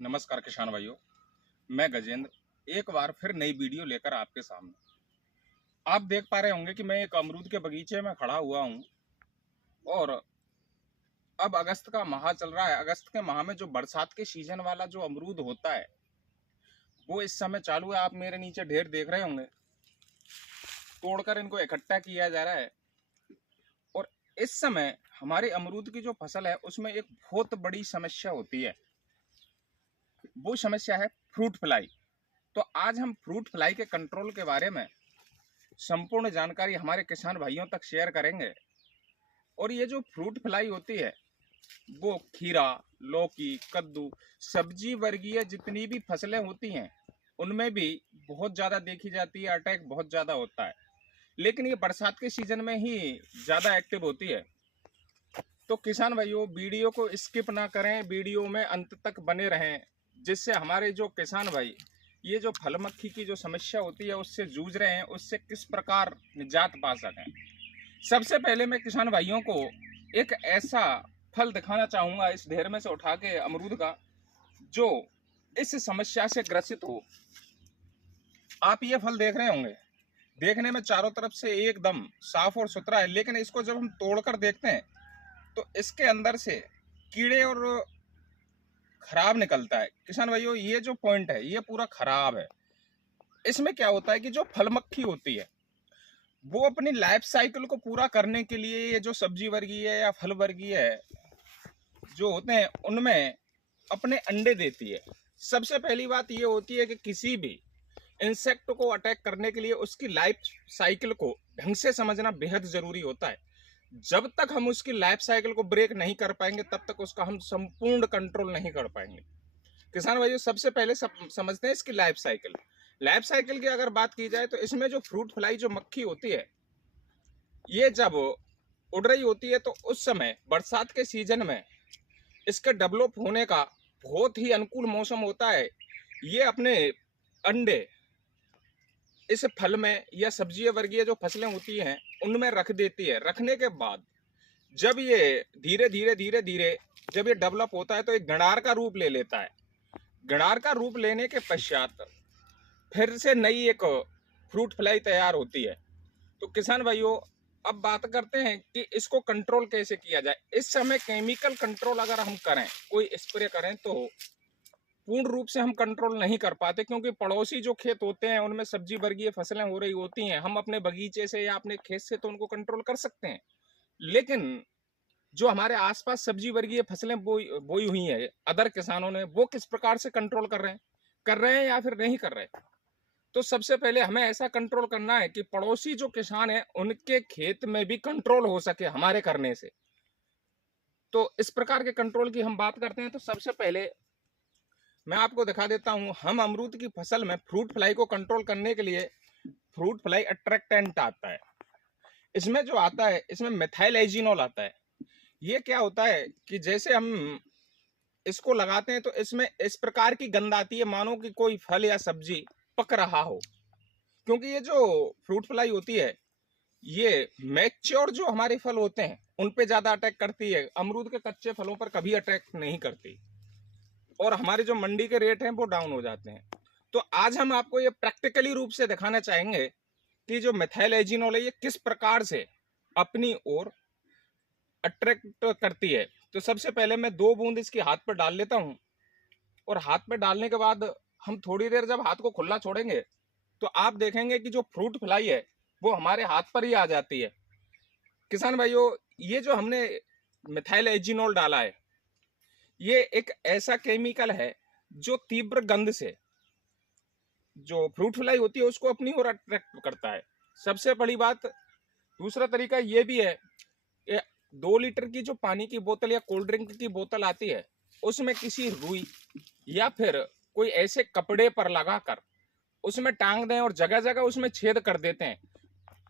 नमस्कार किसान भाइयों, मैं गजेंद्र एक बार फिर नई वीडियो लेकर आपके सामने। आप देख पा रहे होंगे कि मैं एक अमरूद के बगीचे में खड़ा हुआ हूं और अब अगस्त का माह चल रहा है। अगस्त के माह में जो बरसात के सीजन वाला जो अमरूद होता है वो इस समय चालू है। आप मेरे नीचे ढेर देख रहे होंगे, तोड़कर इनको इकट्ठा किया जा रहा है। और इस समय हमारे अमरूद की जो फसल है उसमें एक बहुत बड़ी समस्या होती है, वो समस्या है फ्रूट फ्लाई। तो आज हम फ्रूट फ्लाई के कंट्रोल के बारे में संपूर्ण जानकारी हमारे किसान भाइयों तक शेयर करेंगे। और ये जो फ्रूट फ्लाई होती है वो खीरा, लौकी, कद्दू, सब्जी वर्गीय जितनी भी फसलें होती हैं उनमें भी बहुत ज़्यादा देखी जाती है। अटैक बहुत ज़्यादा होता है, लेकिन ये बरसात के सीजन में ही ज़्यादा एक्टिव होती है। तो किसान भाइयों, वीडियो को स्किप ना करें, वीडियो में अंत तक बने रहें, जिससे हमारे जो किसान भाई ये जो फल मक्खी की जो समस्या होती है उससे जूझ रहे हैं, उससे किस प्रकार निजात पा सकें। सबसे पहले मैं किसान भाइयों को एक ऐसा फल दिखाना चाहूँगा इस ढेर में से उठा के, अमरूद का, जो इस समस्या से ग्रसित हो। आप ये फल देख रहे होंगे, देखने में चारों तरफ से एकदम साफ और सुथरा है, लेकिन इसको जब हम तोड़कर देखते हैं तो इसके अंदर से कीड़े और खराब निकलता है। किसान भाइयों, ये जो पॉइंट है ये पूरा खराब है। इसमें क्या होता है कि जो फल मक्खी होती है वो अपनी लाइफ साइकिल को पूरा करने के लिए ये जो सब्जी वर्गीय या फल वर्गीय जो होते हैं उनमें अपने अंडे देती है। सबसे पहली बात ये होती है कि किसी भी इंसेक्ट को अटैक करने के लिए उसकी लाइफ साइकिल को ढंग से समझना बेहद जरूरी होता है। जब तक हम उसकी लाइफ साइकिल को ब्रेक नहीं कर पाएंगे तब तक उसका हम संपूर्ण कंट्रोल नहीं कर पाएंगे। किसान भाइयों, सबसे पहले समझते हैं इसकी लाइफ साइकिल। लाइफ साइकिल की अगर बात की जाए तो इसमें जो फ्रूट फ्लाई जो मक्खी होती है ये जब उड़ रही होती है तो उस समय बरसात के सीजन में इसके डेवलप होने का बहुत ही अनुकूल मौसम होता है। ये अपने अंडे इस फल में या सब्जी वर्गीय जो फसलें होती हैं उनमें रख देती है। रखने के बाद जब ये धीरे धीरे धीरे धीरे जब ये डेवलप होता है तो एक गणार का रूप ले लेता है। गणार का रूप लेने के पश्चात फिर से नई एक फ्रूट फ्लाई तैयार होती है। तो किसान भाइयों, अब बात करते हैं कि इसको कंट्रोल कैसे किया जाए। इस समय केमिकल कंट्रोल अगर हम करें, कोई स्प्रे करें, तो पूर्ण रूप से हम कंट्रोल नहीं कर पाते, क्योंकि पड़ोसी जो खेत होते हैं उनमें सब्जी वर्गीय फसलें हो रही होती हैं। हम अपने बगीचे से या अपने खेत से तो उनको कंट्रोल कर सकते हैं, लेकिन जो हमारे आसपास सब्जी वर्गीय फसलें बोई हुई है अदर किसानों ने, वो किस प्रकार से कंट्रोल कर रहे हैं या फिर नहीं कर रहे। तो सबसे पहले हमें ऐसा कंट्रोल करना है कि पड़ोसी जो किसान है उनके खेत में भी कंट्रोल हो सके हमारे करने से। तो इस प्रकार के कंट्रोल की हम बात करते हैं तो सबसे पहले मैं आपको दिखा देता हूं। हम अमरूद की फसल में फ्रूट फ्लाई को कंट्रोल करने के लिए फ्रूट फ्लाई अट्रैक्टेंट आता है। इसमें जो आता है इसमें मिथाइल एजिनोल आता है। ये क्या होता है कि जैसे हम इसको लगाते हैं तो इसमें इस प्रकार की गंध आती है मानो कि कोई फल या सब्जी पक रहा हो, क्योंकि ये जो फ्रूट फ्लाई होती है ये मैच्योर जो हमारे फल होते हैं उन पे ज्यादा अटैक करती है, अमरूद के कच्चे फलों पर कभी अटैक नहीं करती, और हमारे जो मंडी के रेट हैं वो डाउन हो जाते हैं। तो आज हम आपको ये प्रैक्टिकली रूप से दिखाना चाहेंगे कि जो मिथाइल एजिनोल है ये किस प्रकार से अपनी ओर अट्रैक्ट करती है। तो सबसे पहले मैं 2 बूंद इसकी हाथ पर डाल लेता हूं, और हाथ पे डालने के बाद हम थोड़ी देर जब हाथ को खुला छोड़ेंगे तो आप देखेंगे कि जो फ्रूट फ्लाई है वो हमारे हाथ पर ही आ जाती है। किसान भाइयों, ये जो हमने मिथाइल एजिनोल डाला है ये एक ऐसा केमिकल है जो तीव्र गंध से जो फ्रूट फ्लाई होती है उसको अपनी ओर अट्रैक्ट करता है। सबसे बड़ी बात, दूसरा तरीका ये भी है कि 2 लीटर की जो पानी की बोतल या कोल्ड ड्रिंक की बोतल आती है उसमें किसी रुई या फिर कोई ऐसे कपड़े पर लगाकर उसमें टांग दें और जगह जगह उसमें छेद कर देते हैं,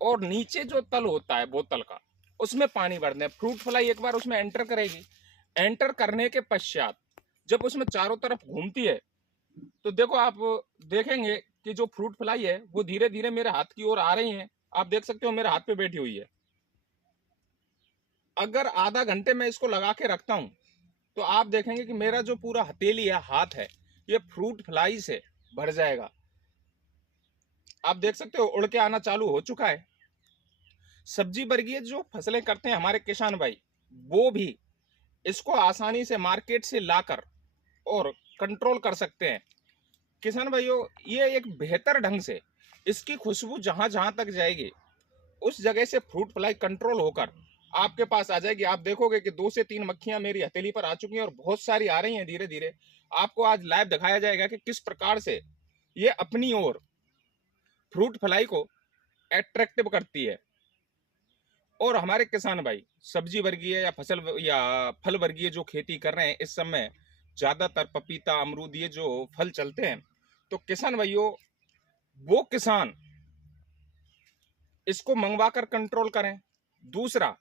और नीचे जो तल होता है बोतल का उसमें पानी भर दें। फ्रूट फ्लाई एक बार उसमें एंटर करेगी। एंटर करने के पश्चात जब उसमें चारों तरफ घूमती है तो देखो, आप देखेंगे कि जो फ्रूट फ्लाई है वो धीरे धीरे मेरे हाथ की ओर आ रही है। आप देख सकते हो मेरे हाथ पे बैठी हुई है। अगर आधा घंटे में इसको लगा के रखता हूं तो आप देखेंगे कि मेरा जो पूरा हथेली है, हाथ है, ये फ्रूट फ्लाई से भर जाएगा। आप देख सकते हो उड़ के आना चालू हो चुका है। सब्जी वर्गीय जो फसलें करते हैं हमारे किसान भाई, वो भी इसको आसानी से मार्केट से लाकर और कंट्रोल कर सकते हैं। किसान भाइयों, ये एक बेहतर ढंग से इसकी खुशबू जहां जहां तक जाएगी उस जगह से फ्रूट फ्लाई कंट्रोल होकर आपके पास आ जाएगी। आप देखोगे कि 2 से 3 मक्खियां मेरी हथेली पर आ चुकी हैं और बहुत सारी आ रही हैं धीरे धीरे। आपको आज लाइव दिखाया जाएगा कि किस प्रकार से ये अपनी ओर फ्रूट फ्लाई को अट्रैक्टिव करती है। और हमारे किसान भाई सब्जी वर्गीय या फल वर्गीय जो खेती कर रहे हैं इस समय, ज्यादातर पपीता अमरूद ये जो फल चलते हैं, तो किसान भाइयों वो किसान इसको मंगवा कर कंट्रोल करें। दूसरा,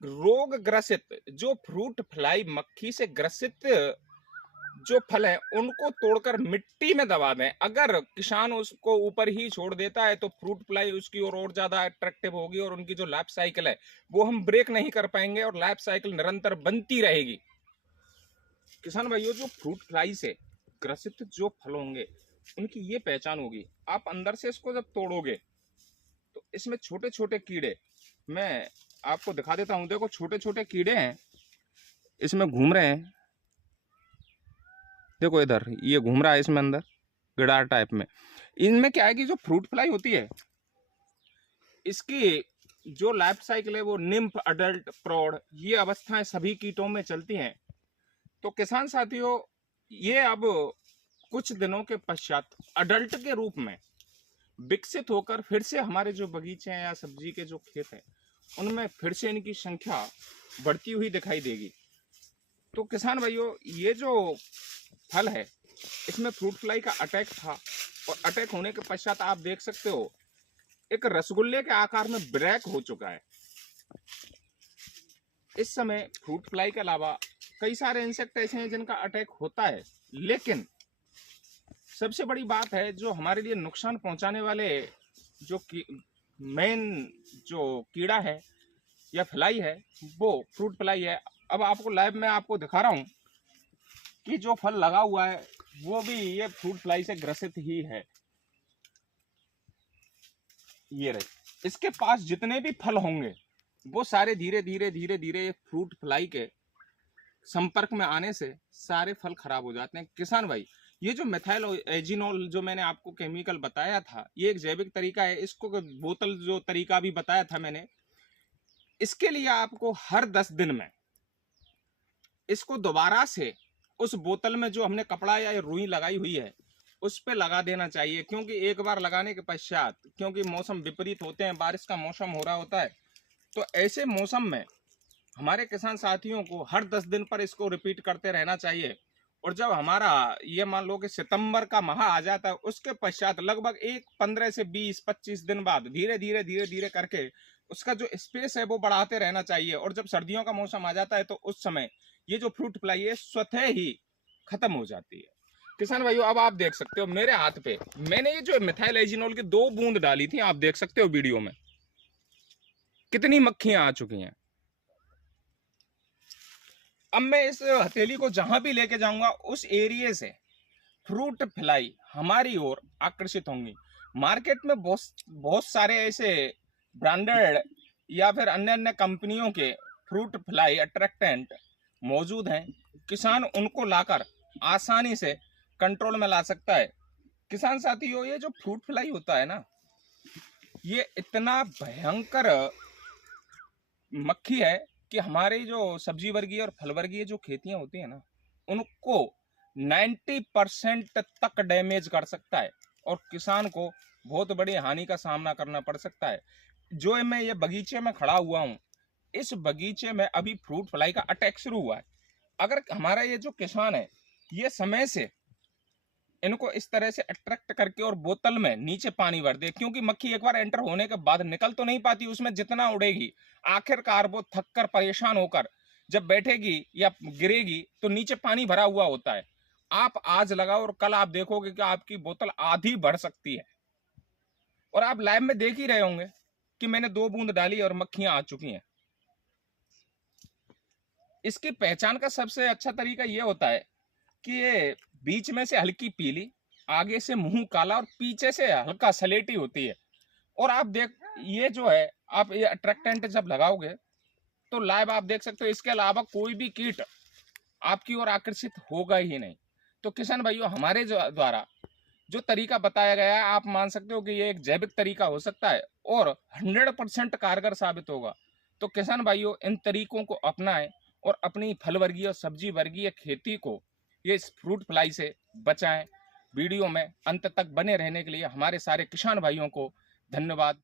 रोग ग्रसित जो फ्रूट फ्लाई मक्खी से ग्रसित जो फल है उनको तोड़कर मिट्टी में दबा दें। अगर किसान उसको ऊपर ही छोड़ देता है तो फ्रूट फ्लाई उसकी और ज्यादा अट्रैक्टिव होगी और उनकी जो लाइफ साइकिल है वो हम ब्रेक नहीं कर पाएंगे और लाइफ साइकिल निरंतर बनती रहेगी। किसान भाइयों, जो फ्रूट फ्लाई से ग्रसित जो फल होंगे उनकी ये पहचान होगी, आप अंदर से इसको जब तोड़ोगे तो इसमें छोटे छोटे कीड़े, मैं आपको दिखा देता हूं। देखो छोटे छोटे कीड़े हैं इसमें घूम रहे हैं। देखो इधर ये घूम रहा है इसमें अंदर गिडार टाइप में। इनमें क्या है कि जो फ्रूट फ्लाई होती है इसकी जो लाइफ साइकिल है वो निम्फ, अडल्ट, प्रौढ़ ये अवस्थाएं सभी कीटों में चलती हैं। तो किसान साथियों, ये अब कुछ दिनों के पश्चात अडल्ट के रूप में विकसित होकर फिर से हमारे जो बगीचे हैं या सब्जी के जो खेत हैं उनमें फिर से इनकी संख्या बढ़ती हुई दिखाई देगी। तो किसान भाइयों, ये जो फल है इसमें फ्रूट फ्लाई का अटैक था और अटैक होने के पश्चात आप देख सकते हो एक रसगुल्ले के आकार में ब्रेक हो चुका है। इस समय फ्रूट फ्लाई के अलावा कई सारे इंसेक्ट ऐसे हैं जिनका अटैक होता है, लेकिन सबसे बड़ी बात है जो हमारे लिए नुकसान पहुंचाने वाले जो मेन जो कीड़ा है या फ्लाई है वो फ्रूट फ्लाई है। अब आपको लाइव में आपको दिखा रहा हूं कि जो फल लगा हुआ है वो भी ये फ्रूट फ्लाई से ग्रसित ही है। ये रहे, इसके पास जितने भी फल होंगे वो सारे धीरे धीरे धीरे धीरे फ्रूट फ्लाई के संपर्क में आने से सारे फल खराब हो जाते हैं। किसान भाई, ये जो मिथाइल एजिनोल जो मैंने आपको केमिकल बताया था ये एक जैविक तरीका है। इसको बोतल जो तरीका भी बताया था मैंने, इसके लिए आपको हर 10 दिन में इसको दोबारा से उस बोतल में जो हमने कपड़ा या रुई लगाई हुई है उस पे लगा देना चाहिए। क्योंकि एक बार लगाने के पश्चात, क्योंकि मौसम विपरीत होते हैं, बारिश का मौसम हो रहा होता है, तो ऐसे मौसम में हमारे किसान साथियों को हर 10 दिन पर इसको रिपीट करते रहना चाहिए। और जब हमारा ये मान लो कि सितंबर का माह आ जाता है उसके पश्चात लगभग 15 से 20-25 दिन बाद धीरे धीरे करके उसका जो स्पेस है वो बढ़ाते रहना चाहिए। और जब सर्दियों का मौसम आ जाता है तो उस समय ये जो फ्रूट फ्लाई है स्वतः ही खत्म हो जाती है। किसान भाइयों, अब आप देख सकते हो मेरे हाथ पे मैंने ये जो मिथाइल एजिनोल की 2 बूंद डाली थी, आप देख सकते हो वीडियो में कितनी मक्खियां आ चुकी हैं। अब मैं इस हथेली को जहां भी लेके जाऊंगा उस एरिया से फ्रूट फ्लाई हमारी ओर आकर्षित होंगी। मार्केट में बहुत सारे ऐसे ब्रांडेड या फिर अन्य अन्य कंपनियों के फ्रूट फ्लाई अट्रैक्टेंट मौजूद हैं। किसान उनको लाकर आसानी से कंट्रोल में ला सकता है। किसान साथियों, ये जो फ्रूट फ्लाई होता है ना, ये इतना भयंकर मक्खी है कि हमारी जो सब्जी वर्गीय और फल वर्गीय जो खेतियां होती है ना उनको 90% तक डैमेज कर सकता है और किसान को बहुत बड़ी हानि का सामना करना पड़ सकता है। जो मैं ये बगीचे में खड़ा हुआ हूँ, इस बगीचे में अभी फ्रूट फ्लाई का अटैक शुरू हुआ है। अगर हमारा ये जो किसान है ये समय से इनको इस तरह से अट्रैक्ट करके और बोतल में नीचे पानी भर दे, क्योंकि मक्खी एक बार एंटर होने के बाद निकल तो नहीं पाती, उसमें जितना उड़ेगी आखिरकार वो थक कर परेशान होकर जब बैठेगी या गिरेगी तो नीचे पानी भरा हुआ होता है। आप आज लगाओ और कल आप देखोगे कि आपकी बोतल आधी भर सकती है। और आप लाइव में देख ही रहे होंगे कि मैंने 2 बूंद डाली और मक्खियां आ चुकी हैं। इसकी पहचान का सबसे अच्छा तरीका यह होता है कि ये बीच में से हल्की पीली, आगे से मुंह काला और पीछे से हल्का सलेटी होती है। और आप देख, ये जो है, आप ये अट्रैक्टेंट जब लगाओगे तो लाइव आप देख सकते हो, इसके अलावा कोई भी कीट आपकी ओर आकर्षित होगा ही नहीं। तो किसान भाइयों, हमारे जो द्वारा जो तरीका बताया गया है, आप मान सकते हो कि ये एक जैविक तरीका हो सकता है और 100% कारगर साबित होगा। तो किसान भाइयों, इन तरीकों को अपनाएं और अपनी फल वर्गीय और सब्जी वर्गीय खेती को, ये फ्रूट फ्लाई से बचाएं। वीडियो में अंत तक बने रहने के लिए हमारे सारे किसान भाइयों को धन्यवाद।